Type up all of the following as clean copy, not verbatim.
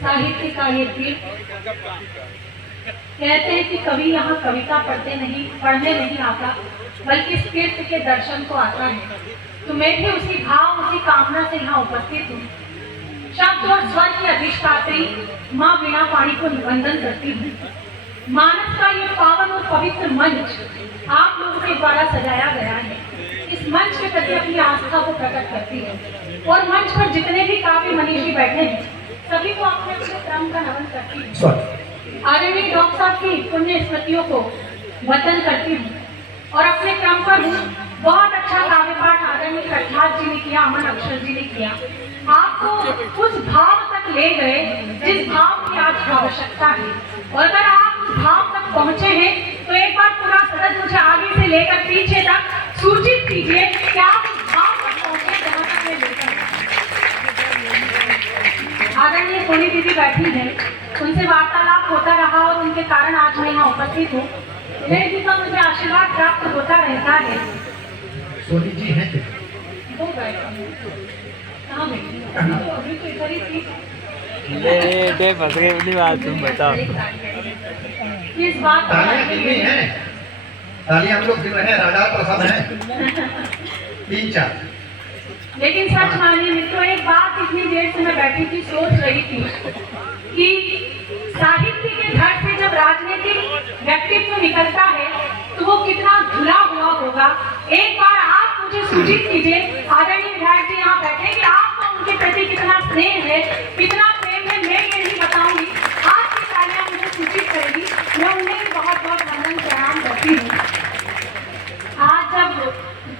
साहित्य का ये गीत कहते हैं कि कवि यहाँ कविता पढ़ने नहीं आता, बल्कि इस कीर्ति के दर्शन को आता है। तो मैं भी उसी भाव उसी कामना से यहाँ उपस्थित हूँ। शब्द और स्वर की अधिष्ठात्री माँ वीणा पाणी को निबंधन करती हूँ। मानस का ये पावन और पवित्र मंच आप लोगों के द्वारा सजाया गया है। इस मंच के प्रति अपनी आस्था को प्रकट करती है और मंच पर जितने भी काव्य मनीषी बैठे हैं सभी को अपने अपने क्रम का नमन करती हूँ। आदरणीय डॉक्टर साहब की पुण्य स्मृतियों को वंदन करती हूँ और अपने क्रम पर बहुत अच्छा काव्य पाठ आदरणीय प्रहलाद जी ने किया, अमन अक्षर जी ने किया। आपको उस भाव तक ले गए जिस भाव की आज आवश्यकता है, और अगर आप उस भाव तक पहुंचे हैं तो एक बार पूरा सदन मुझे आगे से लेकर पीछे तक सूचित कीजिए कि आप उस भाव तक पहुंचे जहां तक मैं लेकर। आदरणीय सोनी दीदी बैठी है, उनसे वार्तालाप होता रहा और उनके कारण आज मैं यहाँ उपस्थित हूँ। जी का मुझे आशीर्वाद प्राप्त होता रहता है। सोनी जी हैं वो बैठी कहाँ बैठी? अभी तो इधर ही थी। ले फंस गए अपनी बात, तुम बताओ। इस बात तालियां हम लोग है, राजा प्रसाद है 3-4। लेकिन सच मानिए मित्रों, एक बात इतनी देर से मैं बैठी थी सोच रही थी कि साहित्य के घर से जब राजनीतिक व्यक्तित्व निकलता है तो वो कितना धुला हुआ होगा। एक बार आप मुझे सूचित कीजिए, आदरणीय विधायक जी यहाँ बैठे, कि आपको उनके प्रति कितना स्नेह है, कितना प्रेम है। मैं ये नहीं बताऊंगी, आपकी तालियां मुझे सूचित करेगी। मैं उन्हें बहुत बहुत वंदन प्रणाम करती हूँ। आज जब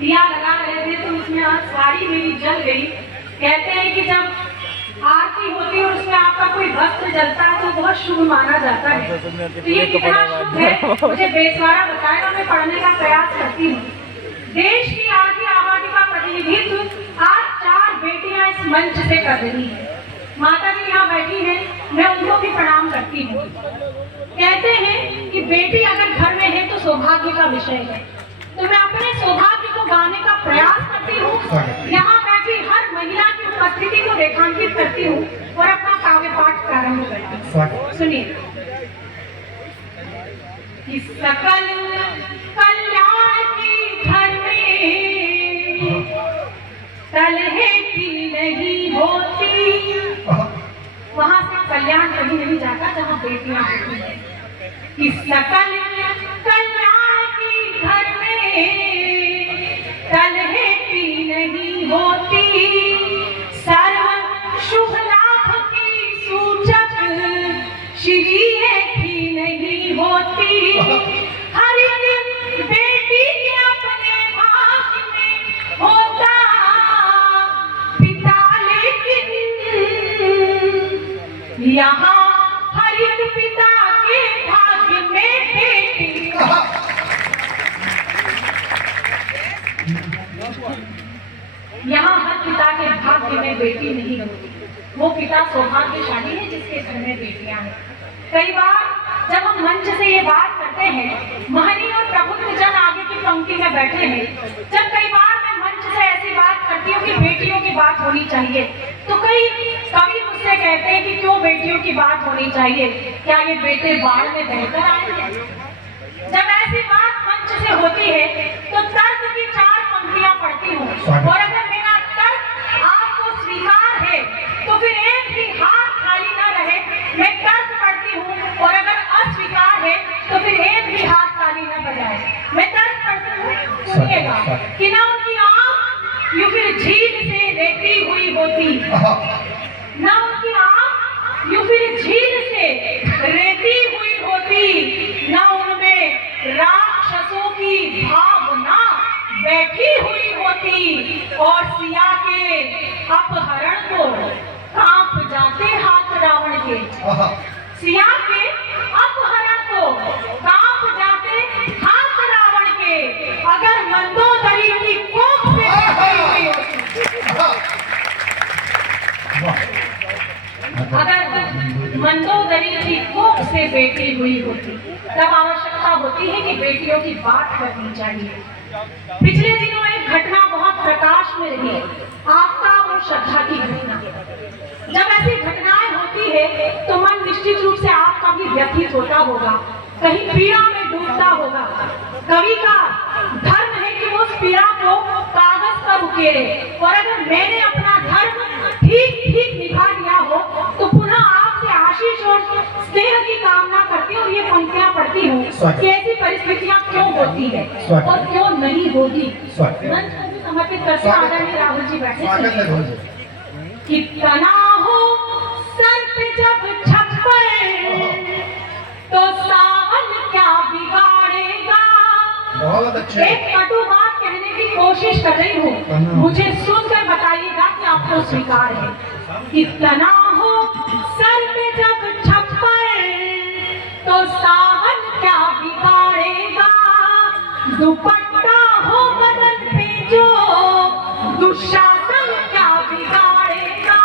दिया लगा रहे थे तो उसमें आज साड़ी मेरी जल गई। कहते हैं कि जब आरती होती है और उसमें आपका कोई वस्त्र जलता है तो बहुत शुभ माना जाता है। तो ये कितना शुभ है मुझे बेसवारा बताएगा, मैं पढ़ने का प्रयास करती हूँ। देश की आधी आबादी का प्रतिनिधित्व आज 4 बेटियां इस मंच से कर रही है। माता जी यहाँ बैठी हैं, मैं उनको भी प्रणाम करती हूँ। कहते हैं कि बेटी अगर घर में है तो सौभाग्य का विषय है, तो मैं अपने सौभाग्य को गाने का प्रयास करती हूँ। यहाँ बैठी हर महिला की उपस्थिति को रेखांकित करती हूँ और अपना काव्य पाठ प्रारंभ करती हूँ। सुनिए। सकल कल्याण की घर में कलह की नहीं होती। वहां से कल्याण कहीं नहीं जाता जहाँ बेटियां होती हैं। कि सकल कल्याण की घर में कलह की नहीं होती, सर्व शुभ लाभ की सूचक श्री की नहीं होती। हर एक बेटी के अपने भाग्य में होता पिता, लेकिन यहाँ हर एक पिता के भाग्य में बेटी। यहाँ हर पिता के भाग्य में बेटी नहीं होती। वो पिता सौभाग्यशाली है जिसके घर में बेटियां हैं। कई बार जब हम मंच से ये बात करते हैं, महनी और प्रबुद्ध जन आगे की पंक्ति में बैठे हैं, जब कई बार मैं मंच से ऐसी बात करती हूँ कि बेटियों की बात होनी चाहिए, तो कई कवि मुझसे कहते हैं कि क्यों बेटियों की बात होनी चाहिए, क्या ये बेटे बाढ़ में बहकर आए? जब ऐसी बात मंच से होती है तो तर्क की 4 पंक्तियां पढ़ती हूँ, और अगर मेरा तर्क आपको स्वीकार है तो फिर एक भी हाथ खाली न रहे। मैं तर्क पढ़ती हूँ और अगर अस्वीकार है तो फिर एक भी हाथ खाली न बजाए। मैं तर्क पढ़ती हूँ, सुनिएगा। कि ना उनकी आँख यूं फिर झील से रहती हुई होती, ना उनकी आँख यूं फिर झील से रहती हुई होती, ना उनमें राक्षसों की भावना बैठी हुई होती, और सिया के अपहरण को कांप जाते हाथ रावण के। सिया के अपहरण को कांप जाते हाथ रावण के, अगर मंदोदरी की कोख से बैठी हुई होती। अगर मंदोदरी की कोख से बेटी हुई होती, तब आवश्यकता होती है कि बेटियों की बात करनी चाहिए। पिछले दिनों एक घटना बहुत प्रकाश में रही, आफ्ताब और श्रद्धा की घटना। जब ऐसी घटनाएं होती है तो मन निश्चित रूप से आपका भी व्यथित होता होगा, कहीं पीड़ा में डूबता होगा। कवि का धर्म है कि वो उस पीड़ा को कागज पर उकेरे, और अगर मैंने अपना धर्म ठीक ठीक निभा दिया हो तो पुनः आपसे आशीष और स्नेह की कामना करती हूँ। ये पंक्तियां पढ़ती हूँ कि ऐसी परिस्थितियां क्यों होती है और क्यों नहीं होती। मंच को समर्पित करते हैं आदरणीय राहुल जी बैठे। कितना हो सर पे जब छप्पर तो सावन क्या बिगाड़ेगा। बहुत अच्छे। एक कटु बात कहने की कोशिश कर रही हूँ, मुझे सुनकर बताइएगा कि आपको स्वीकार है। कितना हो सर पे जब छप्पर तो सावन क्या बिगाड़ेगा। दुपट्टा हो बदन पे जो दुशासन क्या बिगाड़ेगा।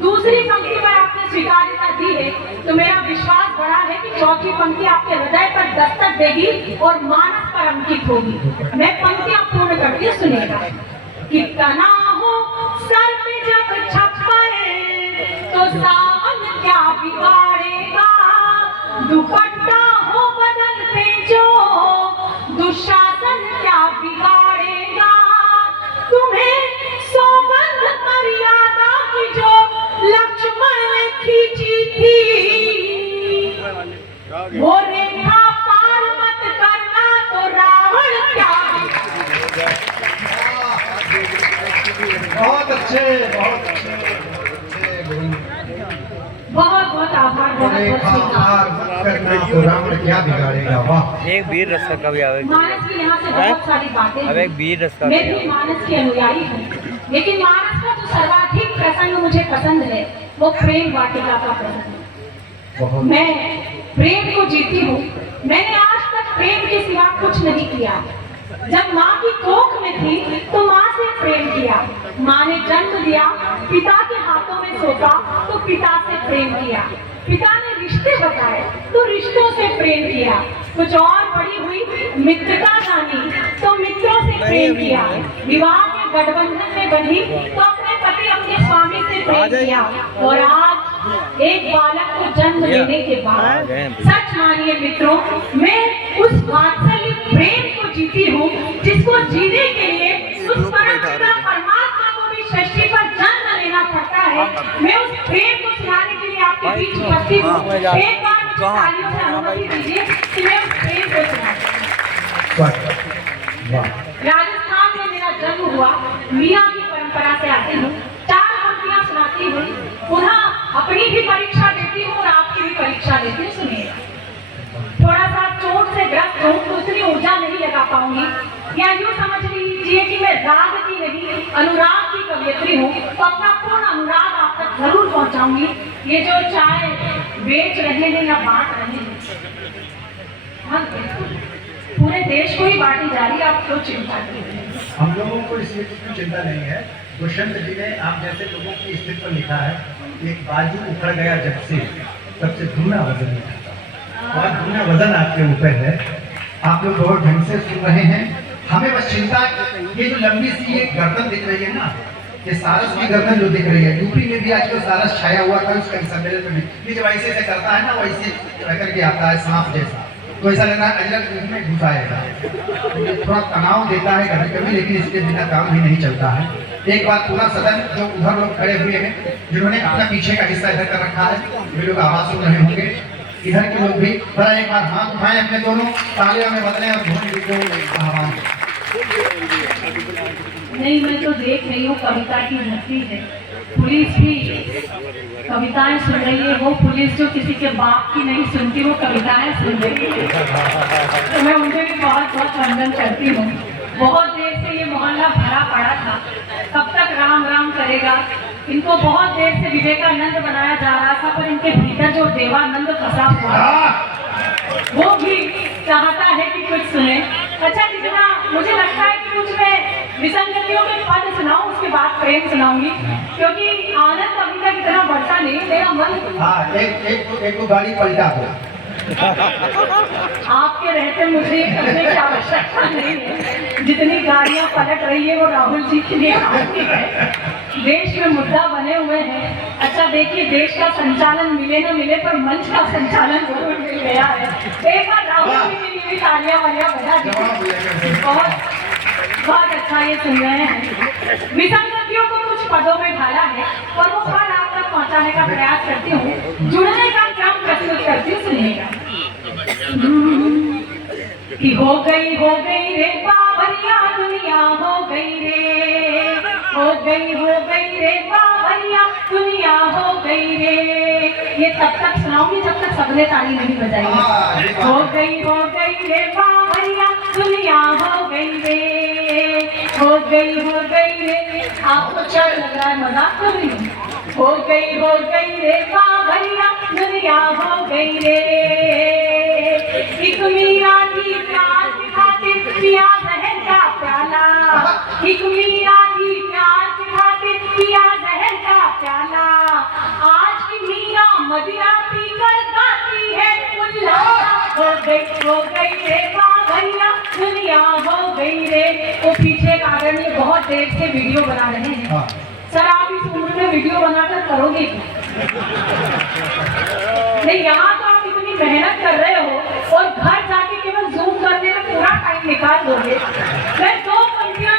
दूसरी पंक्ति पर आपने स्वीकार्यता दी है तो मेरा विश्वास बड़ा है कि चौथी पंक्ति आपके हृदय पर दस्तक देगी और मानस पर अंकित होगी। मैं पंक्तियां पूर्ण करती हूँ, सुनिएगा। कितना हो सर पे जब छप्पर तो सावन क्या बिगाड़ेगा। दुपट्टा हो बदन पे जो दुशासन क्या बिगाड़ेगा। तुम्हें सौगंध मर्यादा की जो लक्ष्मण ने खींची थी, वो रेखा पार मत करना तो रावण क्या। बहुत अच्छे, बहुत अच्छे। बहुत बहुत आभार, बहुत बहुत पार मत करना तो रावण क्या बिगाड़ेगा। वाह। एक वीर रस का कवि आवे। मानस की यहाँ से बहुत सारी बातें अब एक वीर रस का मैं भी मानस की अनुयायी हूँ, लेकिन मानस का जो सर्वाधिक प्रसंग मुझे पसंद है वो प्रेम वाटिका का प्रसंग। मैं प्रेम को जीती हूँ। मैंने आज तक प्रेम के सिवा कुछ नहीं किया। जब माँ की कोख में थी तो माँ से प्रेम किया, माँ ने जन्म दिया, पिता के हाथों में सौंपा तो पिता से प्रेम किया, पिता ने रिश्ते बताए तो रिश्तों से प्रेम किया, कुछ और पड़ी हुई मित्रता जानी तो मित्रों से प्रेम किया, विवाह के गठबंधन में बंधी तो अपने पति अपने स्वामी से प्रेम किया, और आज एक बालक को जन्म देने के बाद सच मानिए मित्रों, मैं उस वात्सल्य प्रेम को जीती हूँ जिसको जीने के लिए उस परमपिता परमात्मा को भी सृष्टि पर जन्म लेना पड़ता है। मैं उस प्रेम को सुनाने के लिए आपके बीच उपस्थित हूँ। एक बार मुझे तालियों से अनुमति दीजिए कि मैं उस प्रेम को सुनाऊं। राजस्थान में मेरा जन्म हुआ, मियाँ की परंपरा से आती हूँ, 4 पंक्तियां सुनाती हूँ, पुनः अपनी भी परीक्षा देती हूँ और आपकी भी परीक्षा देती हूँ। सुनिए, थोड़ा सा चोट से ग्रस्त हूँ तो उतनी ऊर्जा नहीं लगा पाऊंगी, या यूँ समझ लीजिए कि मैं राग की नहीं अनुराग की कवियत्री हूँ, तो अपना पूर्ण अनुराग आप तक जरूर पहुँचाऊंगी। ये जो चाय बेच रहे हैं या बांट रहे हैं, हाँ, पूरे देश को ही बांटी जा रही है, आप क्यों चिंता करें। हम लोगों को इस चीज की चिंता नहीं है। दुष्यंत जी ने आप जैसे लोगों की स्थिति पर लिखा है, एक बाजू उखड़ गया जब से तब से दूना वजन नहीं आता, और दूना वजन आपके ऊपर है। आप लोग बहुत ढंग से सुन रहे हैं। हमें बस चिंता, ये जो लंबी सी एक गर्दन दिख रही है ना, ये सारस की गर्दन जो दिख रही है, यूपी में भी आजकल सारस छाया हुआ था, उसका सम्मेलन में भी जब ऐसे ऐसे करता है ना, वैसे रह के आता है सांप जैसा, तो ऐसा लग रहा है अजगर मुंह में घुसाएगा। तो ये थोड़ा तनाव देता है कभी कभी, लेकिन इसके बिना काम भी नहीं चलता है। एक बार पूरा सदन जो उधर लोग खड़े हुए हैं, जिन्होंने अपना पीछे का हिस्सा इधर कर रखा है, वे लोग आवाज सुन रहे होंगे, इधर के लोग भी जरा एक बार हाथ उठाएं अपने दोनों, तालियों में बदलें और ध्वनि को आवाज। नहीं, मैं तो देख रही हूँ कविता की धरती है, पुलिस भी कविताएं सुन रही है। वो पुलिस जो किसी के बाप की नहीं सुनती, वो कविताएं सुन रही है, तो मैं उनके भी बहुत बहुत वंदन करती हूँ। बहुत देर से ये मोहल्ला भरा पड़ा था, कब तक राम राम करेगा। इनको बहुत देर से विवेकानंद बनाया जा रहा था, पर इनके भीतर जो देवानंद फंसा हुआ वो भी चाहता है कि कुछ सुने। अच्छा, जितना मुझे लगता है कि कुछ मैं विसंगतियों के पद सुनाऊं, उसके बाद प्रेम सुनाऊंगी, क्योंकि आनंद अभी तक इतना बढ़ता नहीं, मेरा मन। हाँ, एक गाड़ी पलटा दो, आपके रहते मुझे ये करने की आवश्यकता नहीं है। जितनी गाड़ियां पलट रही है वो राहुल जी के लिए काफी है। देश में मुद्दा बने हुए हैं। अच्छा देखिए, देश का संचालन मिले न मिले पर मंच का संचालन जरूर मिल गया है। एक बार राहुल जी के लिए भी तालियां वालियां बजा दीजिए। बहुत अच्छा ये सुन रहे हैं। विसंगतियों को कुछ पदों में ढाला है और वो पद आप तक पहुंचाने का प्रयास करती हूँ। जुड़ने का क्रम प्रस्तुत करती हूँ, सुनिएगा। कि हो गई रे बावरिया दुनिया हो गई रे, हो गई रे बावरिया दुनिया हो गई रे। ये तब तक सुनाऊंगी जब तक सबने ताली नहीं बजाई। हो गई रे बावरिया दुनिया हो गई रे, हो गई रे। आपको अच्छा लग रहा है, मजाक कर रही हूँ। हो गई रे बावरिया दुनिया हो गई रे। एक मीरा की प्यार की खातिर पिया जहर का प्याला, एक मीरा की प्यार की खातिर पिया जहर का प्याला। आज की मीरा मदिरा पीकर गाती है उल्लासा। हो गई रे बावरिया दुनिया हो गई रे। वो पीछे कागज में बहुत देर से वीडियो बना रहे हैं। सर आप इस उम्र में वीडियो बनाकर करोगे क्या? नहीं, यहाँ तो आप इतनी मेहनत कर रहे हो और घर जाके केवल जूम करने में पूरा टाइम निकाल दोगे। मैं दो पंक्तियां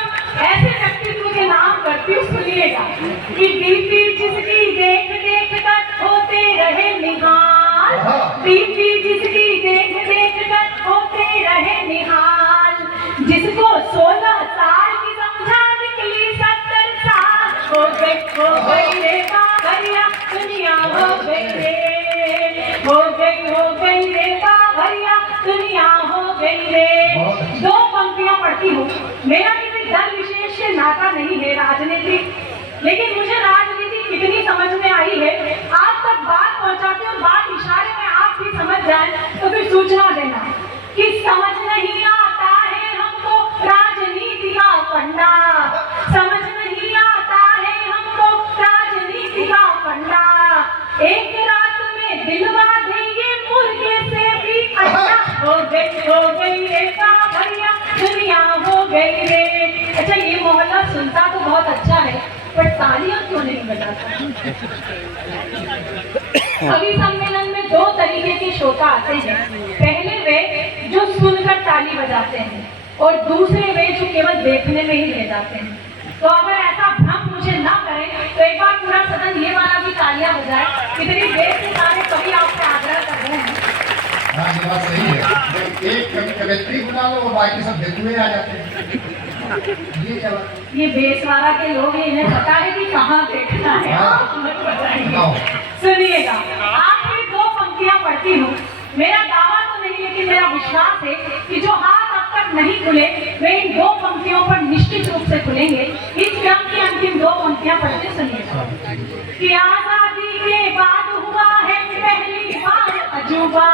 ऐसे व्यक्तित्व के नाम करती हूँ, सुनिएगा। कि डीपी जिसकी देख देख कर होते रहे निहाल, डीपी जिसकी देख देख कर होते रहे निहाल। जिसको 16 साल की समझा निकली 70 साल। हो गई रे बावरिया दुनिया हो गई रे, हो गई रे बावरिया दुनिया हो गई रे। दो पंक्तियां पढ़ती हूँ। मेरा किसी दल विशेष से नाता नहीं है राजनीतिक, लेकिन मुझे राजनीति कितनी समझ में आई है आप तक बात पहुंचाते हो। बात इशारे में आप भी समझ जाए तो फिर सूचना देना कि समझ नहीं आता है हमको राजनीति का फंडा, समझ नहीं आता है हमको राजनीति का फंडा। एक रात में दिलवा देंगे मुर्गे से भी अच्छा। हो गई रे बावरिया दुनिया हो गई रे। अच्छा ये मोहल्ला सुनता तो बहुत अच्छा है पर तालियां क्यों नहीं बजाता? कवि सम्मेलन में दो तरीके के श्रोता आते हैं। पहले वे जो सुनकर ताली बजाते हैं और दूसरे वे जो केवल देखने में ही रह जाते हैं। तो अगर ऐसा भ्रम मुझे ना करें तो एक बार पूरा सदन ये वाला भी तालियां बजाए। कितनी देर से सारे कवि आपसे आग्रह कर रहे हैं। हाँ ये बात सही है। एक कवित्री बुला लो और बाकी सब देखने आ जाते हैं। ये क्या बात? ये बेसवारा के लोग हैं, इन्हें पता है कि कहाँ देखना है। आप मत बताइए। सुनिएगा, आखिरी दो पंक्तियां पढ़ती हूँ। मेरा दावा तो नहीं लेकिन मेरा विश्वास है कि जो हाथ अब तक नहीं खुले वे इन दो पंक्तियों पर निश्चित रूप से खुलेंगे। इस क्रम की अंतिम दो पंक्तियां पढ़ते सुनिएगा। कि आजादी के बाद हुआ है पहली बार अजूबा,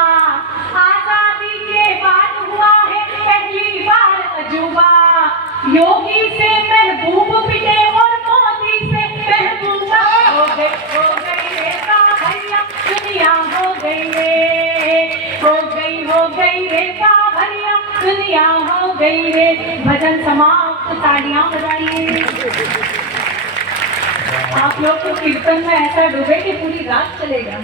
आजादी के बाद हुआ है पहली बार अजूबा। योगी से महबूब पिटे और मोदी से महबूबा। हो गई रे बावरिया दुनिया हो गई रे, हो गई रे बावरिया दुनिया हो गई रे। भजन समाप्त, तालियां बजाइए। आप लोग तो कीर्तन में ऐसा डूबे कि पूरी रात चलेगा,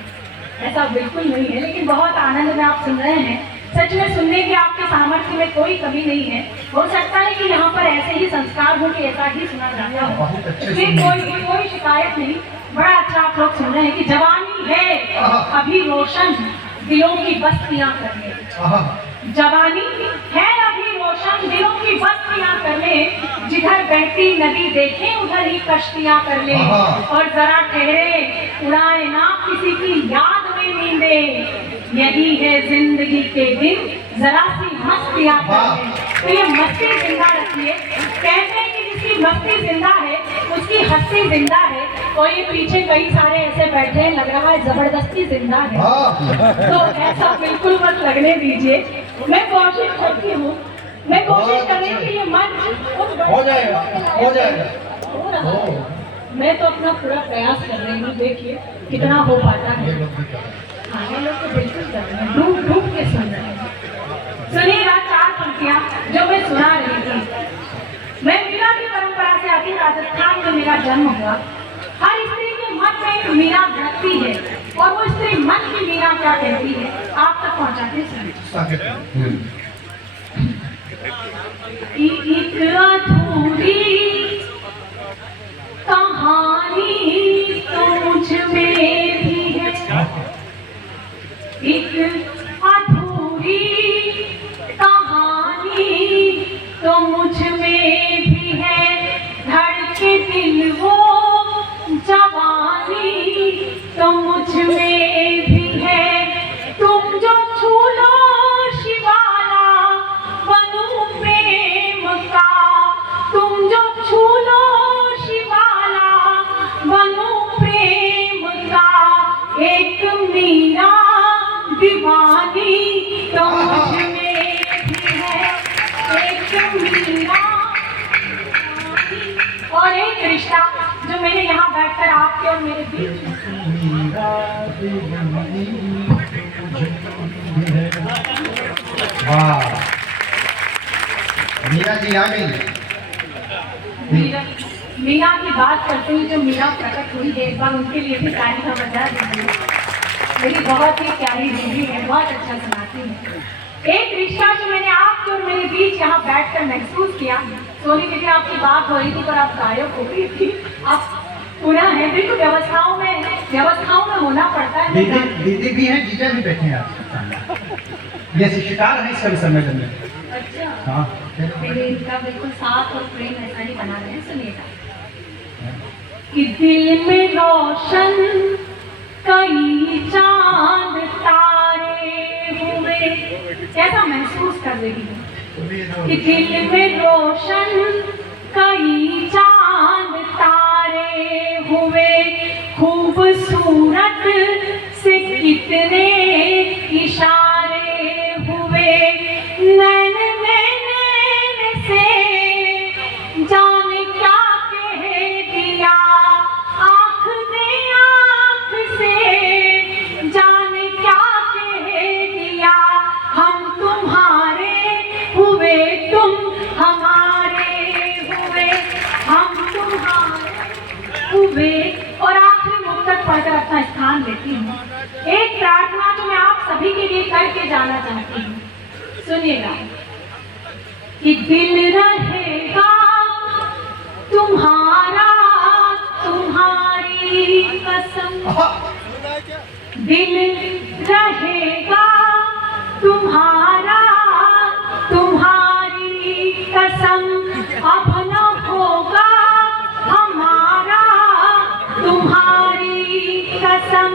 ऐसा बिल्कुल नहीं है। लेकिन बहुत आनंद में आप सुन रहे हैं। सच में सुनने की आपके सामर्थ्य में कोई कमी नहीं है। हो सकता है कि यहाँ पर ऐसे ही संस्कार हो कि ऐसा ही सुना जाता हो, इसलिए कोई शिकायत नहीं। बड़ा अच्छा आप लोग सुन रहे हैं कि जवानी है अभी रोशन दिलों की बस्तियां करने, जवानी है अभी रोशन दिलों की बस्तियां करने। जिधर बहती नदी देखें उधर ही कश्तियां कर ले, और जरा ठहरे उड़ाए ना किसी की याद में नींदे। यही है जिंदगी के दिन जरा सी मस्तियां कर ले। तो ये मस्ती जिंदा रखिए। कहते हैं कि जिसकी मस्ती जिंदा है उसकी हस्ती जिंदा है। और ये पीछे कई सारे ऐसे बैठे हैं, लग रहा है जबरदस्ती जिंदा है। तो ऐसा बिल्कुल मत लगने दीजिए। मैं कोशिश करती हूँ, मैं कोशिश कर रही हूँ कि ये मंच हो जाएगा, हो जाएगा। हो रहा है। मैं तो अपना पूरा प्रयास कर रही हूँ, देखिए कितना हो पाता है। हाँ, ये लोग तो बिल्कुल कर रहे हैं, डूब डूब के सुन रहे हैं। सुनिएगा 4 पंक्तियां जो मैं सुना रही थी। मैं मीरा की परंपरा से आती, राजस्थान में मेरा जन्म हुआ। हर स्त्री के मन में एक मीरा धड़कती है, और वो स्त्री मन की मीरा क्या कहती है आप तक पहुंचाते हैं। एक अधूरी कहानी तो मुझ में भी है, एक अधूरी कहानी तो मुझ में भी है, धड़के दिल वो जवानी तो मुझ में भी है, तुम जो छू लो शिवाला बनूं प्रेम का, तुम जो छू लो शिवाला बनूं प्रेम का, एक मीरा दीवानी तो मुझ में भी है, एक मीरा और एक रिश्ता जो मैंने यहाँ बैठकर आपके और मेरे बीच वाह, मीरा जी आ गई। मीरा की बात करते हुए जो मीरा प्रकट हुई है, एक बार उनके लिए भी तारीफ का बजा दीजिए। मेरी बहुत ही प्यारी दीदी है, बहुत अच्छा सुनाती है। एक रिश्ता जो मैंने आपके और मेरे बीच यहाँ बैठकर महसूस किया। सोनी दीदी आपकी बात हो रही थी पर आप गायब हो गई थी। आप पूरा है, देखो व्यवस्थाओं में होना पड़ता है। दीदी भी हैं, जीजा भी बैठे हैं आप। ये शिकार है इस कवि सम्मेलन में। अच्छा, हाँ, मेरे इनका बिल्कुल साथ और प्रेम ऐसा ही बना रहे हैं। सुनिएगा कि दिल में रोशन कई चांद तारे हुए, ऐसा महसूस कर रही हूँ कि दिल में रोशन कई चांद तारे हुए, खूबसूरत से कितने इशारे हुए, नैन नैन से जाने क्या कह दिया, आँख ने आँख से जाने क्या कह दिया, हम तुम्हारे हुए तुम हमारे हुए, हम तुम्हारे हुए। और आखिरी मुक्तक पढ़कर अपना स्थान लेती हूँ। एक प्रार्थना जो मैं आप सभी के लिए करके जाना चाहती हूँ। सुनिएगा कि दिल रहेगा तुम्हारा तुम्हारी कसम, दिल रहेगा तुम्हारा तुम्हारी कसम, अब न होगा हमारा तुम्हारी कसम,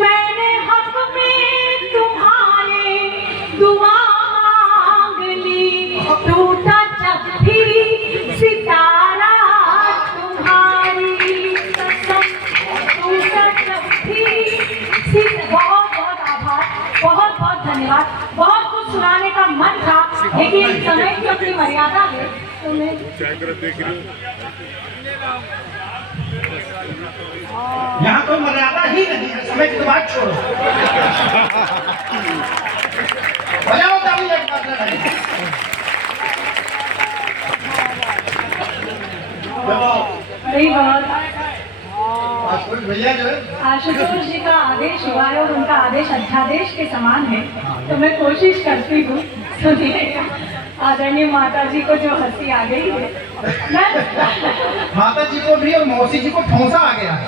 मैंने हक में तुम्हारे दुआ मांग ली, टूटा जब भी सितारा तुम्हारी कसम, टूटा जब भी बहुत बहुत आभार, बहुत बहुत धन्यवाद। बहुत कुछ सुनाने का मन था, लेकिन समय की अपनी मर्यादा है, तो मैं यहाँ तो मर्यादा ही नहीं है, समय की तो बात छोड़ो। बजाओ ताली एक बार नहीं। सही बात। आशुतोष भैया जो है, आशुतोष जी का आदेश हुआ है और उनका आदेश अध्यादेश के समान है, तो मैं कोशिश करती हूँ। सुनिए, आदरणीय माता जी को जो हंसी आ गई है, माता जी को भी और मौसी जी को ठोंसा आ गया है।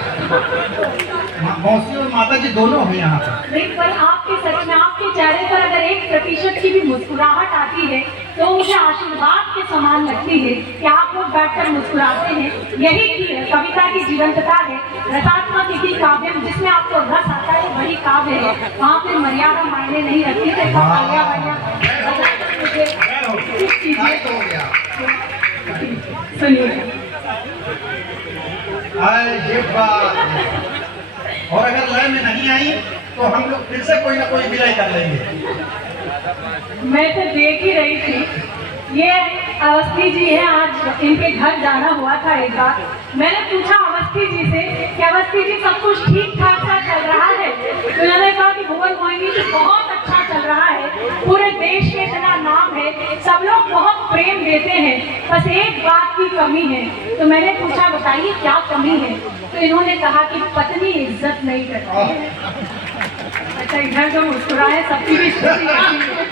मौसी और माता जी दोनों हैं यहाँ पर। नहीं, पर आपके सच में आपके चेहरे पर अगर 1% की भी मुस्कुराहट आती है तो मुझे आशीर्वाद के समान लगती है कि आप लोग बैठकर मुस्कुराते हैं। यही की कविता की जीवंतता है। रसात्मक इति काव्यम, जिसमें आपको रस आता है वही काव्य है। वहाँ पे मर्यादा मायने नहीं रखती है। हो गया। सुनिए, ये बात है। और अगर लय में नहीं आई तो हम लोग फिर से कोई ना कोई विलय कर लेंगे। मैं तो देख ही रही थी। ये अवस्थी जी है, आज इनके घर जाना हुआ था एक बार। मैंने पूछा अवस्थी अवस्थी जी से कि अवस्थी जी सब कुछ ठीक ठाक सा चल रहा है। तो उन्होंने कहा कि भुवन मोहिनी जी बहुत अच्छा चल रहा है, पूरे देश में इतना नाम है, सब लोग बहुत प्रेम देते हैं, बस एक बात की कमी है। तो मैंने पूछा बताइए क्या कमी है? तो इन्होंने कहा कि पत्नी इज्जत नहीं करती है। अच्छा इधर जो मुस्कुराए सबकी भी स्थिति ऐसी है।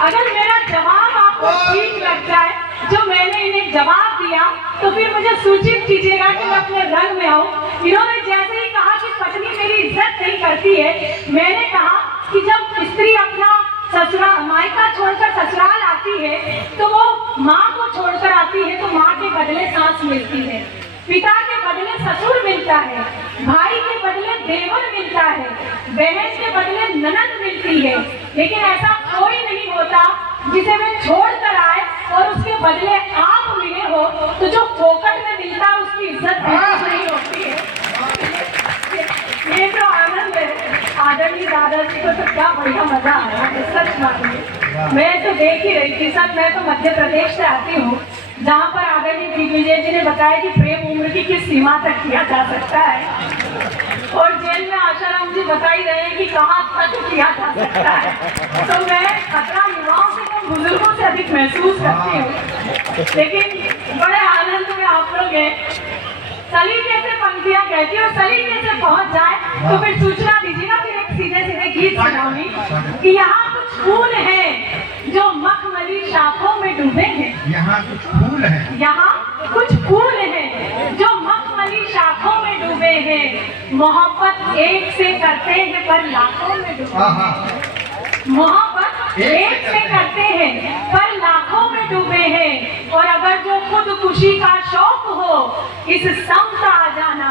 अगर मेरा जवाब आपको ठीक लग जाए जो मैंने इन्हें जवाब दिया तो फिर मुझे सूचित कीजिएगा कि मैं अपने रंग में आऊं। इन्होंने जैसे ही कहा कि पत्नी मेरी इज्जत नहीं करती है, मैंने कहा कि जब स्त्री अपना ससुराल मायका छोड़कर ससुराल आती है तो वो माँ को छोड़कर आती है, तो माँ के बदले सास मिलती है, पिता के बदले ससुर मिलता है, भाई के बदले देवर मिलता है, बहन के बदले ननद मिलती है, लेकिन ऐसा कोई नहीं होता जिसे मैं छोड़ कर आए और उसके बदले आप मिले हो। तो जो फोकट में मिलता है उसकी इज्जत नहीं होती है। ये तो आनंद है। आदरणीय दादाजी को तो क्या बढ़िया मजा आया, सच बात है। मैं तो देख ही रही थी सर, मैं तो मध्य प्रदेश से आती हूँ जहाँ पर आदरणीय दिग्विजय जी ने बताया कि प्रेम उम्र की किस सीमा तक किया जा सकता है, और जेल में आशाराम जी बता ही रहे हैं कि कहाँ तक किया जा सकता है। तो मैं 17 युवाओं से कम बुजुर्गों से अधिक महसूस करती हूँ, लेकिन बड़े आनंद में आप लोग हैं। सलीके से पंक्तियाँ कहती और सलीके से पहुँच जाए तो फिर सूचना दीजिएगा, फिर एक सीधे सीधे गीत सुनाऊंगी कि यहाँ कुछ फूल हैं जो मखमली शाखों में डूबे हैं। यहाँ कुछ फूल हैं, यहाँ कुछ फूल हैं जो मखमली शाखों में डूबे हैं। मोहब्बत एक से करते हैं पर लाखों में डूबे हैं। मोहब्बत एक से करते हैं पर लाखों में डूबे हैं। और अगर जो खुदकुशी का शौक हो इस संग का आ जाना,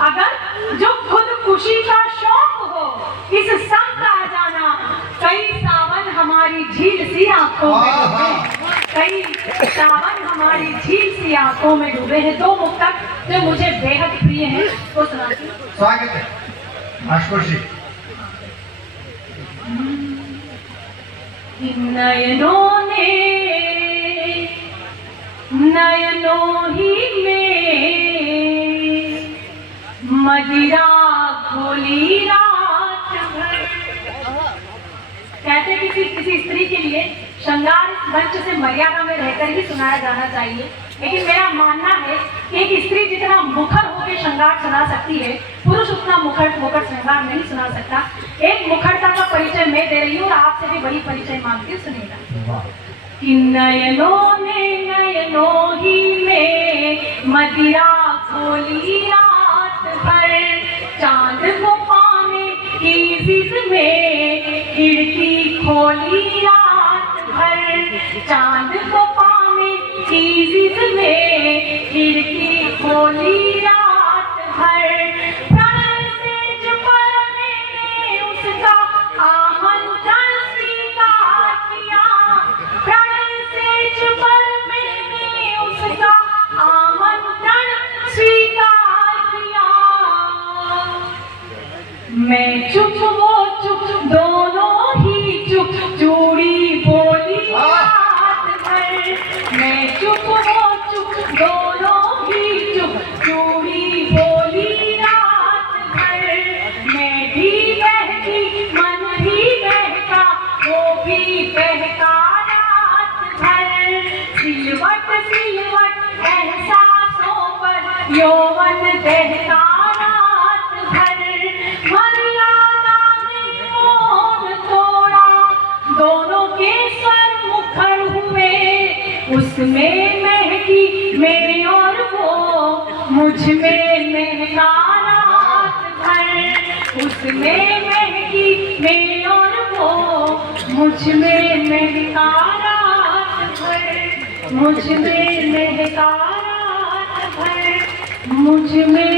अगर जो खुदकुशी का शौक हो इस संग का आ जाना। कई सावन हमारी झील सी आंखों में डूबे, कई सावन हमारी झील सी आंखों में डूबे हैं। दो मुक्तक जो मुझे बेहद प्रिय है वो सुनाती हूँ। स्वागत है आशुतोष। नयनों ने नयनों ही में मदिरा घोली रात भर। कहते किसी स्त्री के लिए श्रृंगार मंच से मर्यादा में रहकर ही सुनाया जाना चाहिए, लेकिन मेरा मानना है कि एक स्त्री जितना मुखर होकर श्रृंगार सुना सकती है, पुरुष उतना मुखर होकर श्रृंगार नहीं सुना सकता। एक मुखरता का परिचय मैं दे रही हूँ और आपसे भी बड़ी परिचय मांगती हूँ, सुनिएगा। कि नयनों ने नयनों ही में मदिरा खोली रात भर, चांद को पाने की जिद में खिड़की खोली रात भर, चांद को पाने की जिद में खिड़की खोली रात भर। प्रणय सेज पर मैंने उसका आमंत्रण स्वीकार किया, प्रणय सेज पर मैंने उसका आमंत्रण स्वीकार किया। मैं चुप वो चुप दोनों ही चुप, चूड़ी बोली रात भर। मैं चुप वो चुप दोनों ही चुप, चूड़ी बोली रात भर। मैं भी बहकी मन भी बहका, वो भी बहका रात भर। सिलवट सिलवट एहसासों पर यौवन बहका रात भर। मर्यादा ने मौन तोड़ा, दोनों के स्वर मुखर हुए, उसमें महकी मैं और वो मुझ में महका रात भर। उसमें महकी मैं और वो मुझ में महका रात भर, मुझ में महका रात भर, मुझ में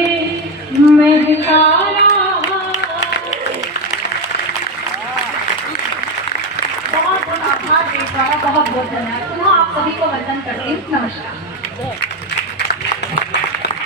महका रात। बहुत बहुत आभार देश वाला, बहुत बहुत धन्यवाद। पुनः आप सभी को वंदन करती हूँ। नमस्कार।